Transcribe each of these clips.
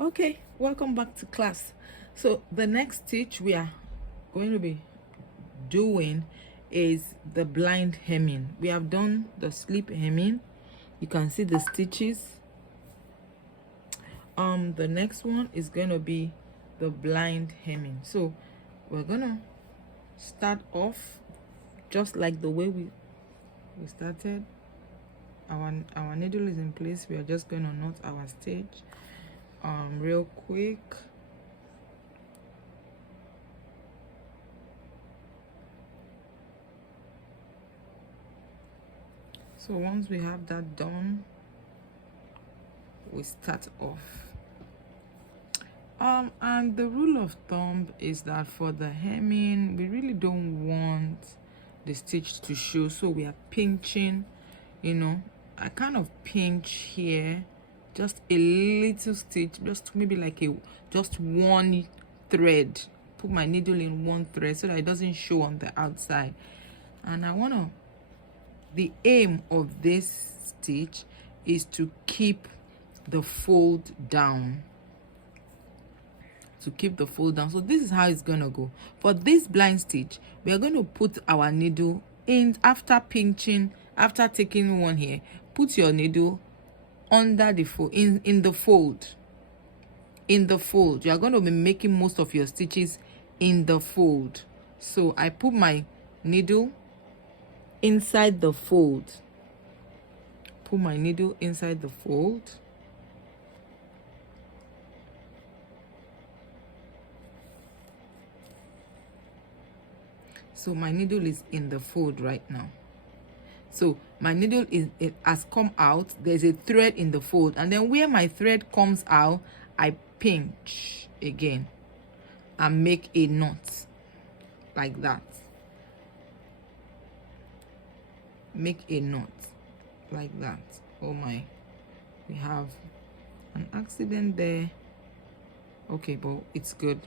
Okay, welcome back to class. So the next stitch we are going to be doing is the blind hemming. We have done the slip hemming. You can see the stitches. The next one is going to be the blind hemming. So we're gonna start off just like the way we started. Our needle is in place. We are just going to knot our stitch real quick. So once we have that done, we start off. And the rule of thumb is that for the hemming, we really don't want the stitch to show, so we are pinching, I kind of pinch here, just a little stitch, just maybe like just one thread. Put my needle in one thread so that it doesn't show on the outside. And the aim of this stitch is to keep the fold down. So this is how it's gonna go. For this blind stitch, we are going to put our needle in after pinching, after taking one here. Put your needle under the fold, in the fold. In the fold, you are going to be making most of your stitches in the fold. So I put my needle inside the fold. Put my needle inside the fold. So my needle is in the fold right now. So my needle it has come out. There's a thread in the fold, and then where my thread comes out, I pinch again and make a knot like that. Make a knot like that. Oh my, we have an accident there. Okay, but it's good.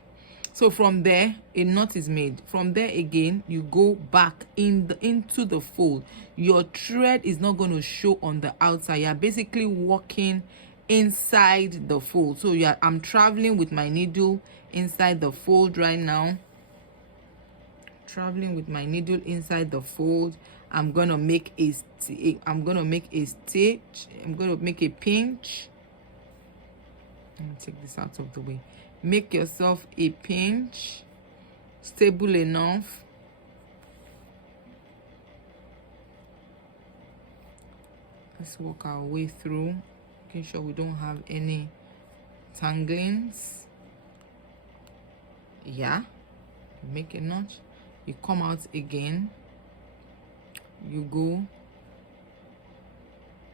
So from there, a knot is made. From there again, you go back into the fold. Your thread is not going to show on the outside. You're basically walking inside the fold. So I'm traveling with my needle inside the fold right now. Traveling with my needle inside the fold. I'm gonna make a stitch. I'm gonna make a pinch. Let me take this out of the way. Make yourself a pinch, stable enough. Let's work our way through, making sure we don't have any tanglings. Yeah, make a knot. You come out again. You go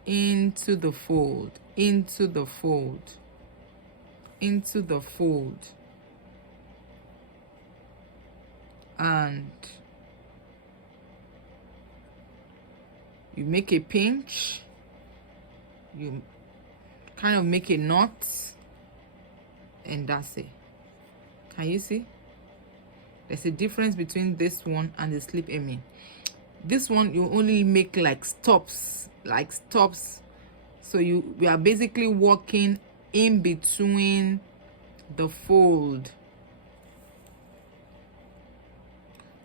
into the fold, into the fold, into the fold, and you make a pinch. You kind of make a knot, and that's it. Can you see? There's a difference between this one and the slip hemming. This one you only make like stops. So we are basically walking in between the fold.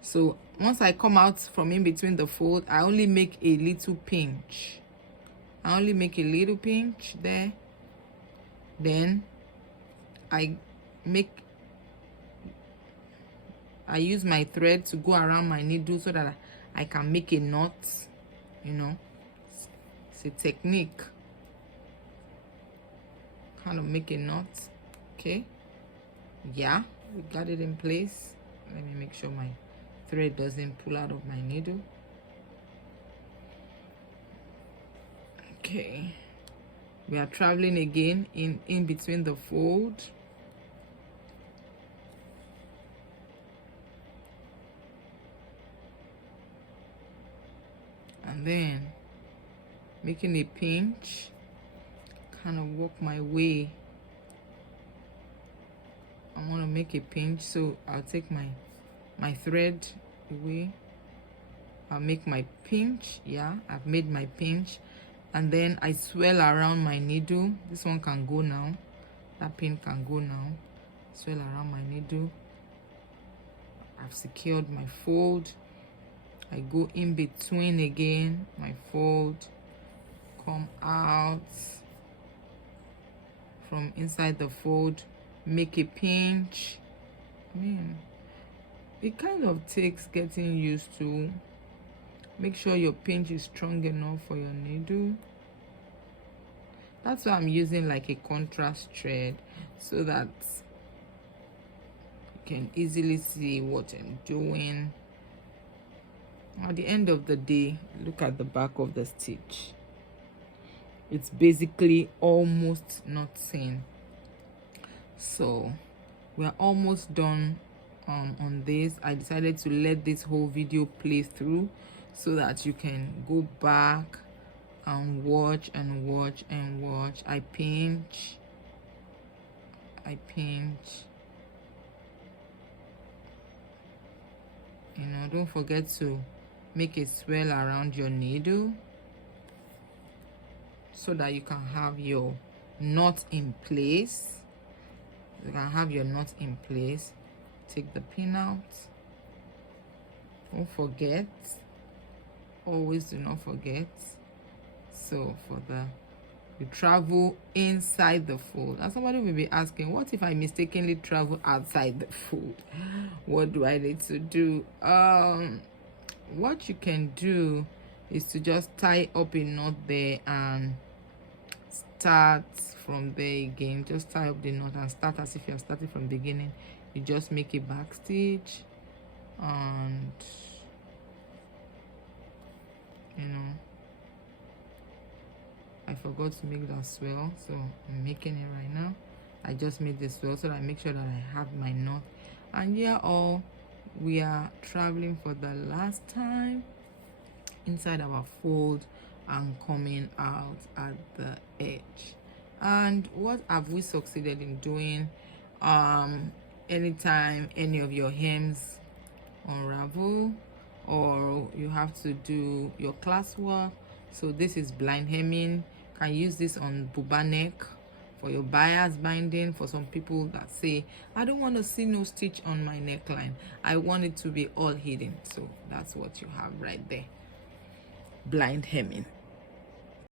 So once I come out from in between the fold, I only make a little pinch. I only make a little pinch there. Then I use my thread to go around my needle so that I can make a knot. It's a technique. Kind of make a knot. Okay, yeah, we got it in place. Let me make sure my thread doesn't pull out of my needle. Okay, we are traveling again in between the fold. And then making a pinch, kind of work my way. I want to make a pinch, so I'll take my thread away. I'll make my pinch. Yeah, I've made my pinch, and then I swirl around my needle. This one can go now. That pin can go now. Swirl around my needle. I've secured my fold. I go in between again, my fold, come out from inside the fold, make a pinch. It kind of takes getting used to. Make sure your pinch is strong enough for your needle. That's why I'm using like a contrast thread, so that you can easily see what I'm doing. At the end of the day, look at the back of the stitch. It's basically almost not seen. So we're almost done on this. I decided to let this whole video play through so that you can go back and watch and watch and watch. I pinch, you know. Don't forget to make a swirl around your needle so that you can have your knot in place. You can have your knot in place. Take the pin out. Don't forget, always do not forget. So for you travel inside the fold, and somebody will be asking, what if I mistakenly travel outside the fold? What do I need to do? What you can do is to just tie up a knot there and start from there again. Just tie up the knot and start as if you're starting from the beginning. You just make a back stitch, and you know, I forgot to make that swirl, so I'm making it right now. I just made the swirl so that I make sure that I have my knot. And yeah, we are traveling for the last time inside our fold and coming out at the edge. And what have we succeeded in doing? Anytime any of your hems unravel or you have to do your classwork, so this is blind hemming. Can use this on buba neck for your bias binding. For some people that say, I don't want to see no stitch on my neckline, I want it to be all hidden. So that's what you have right there, blind hemming.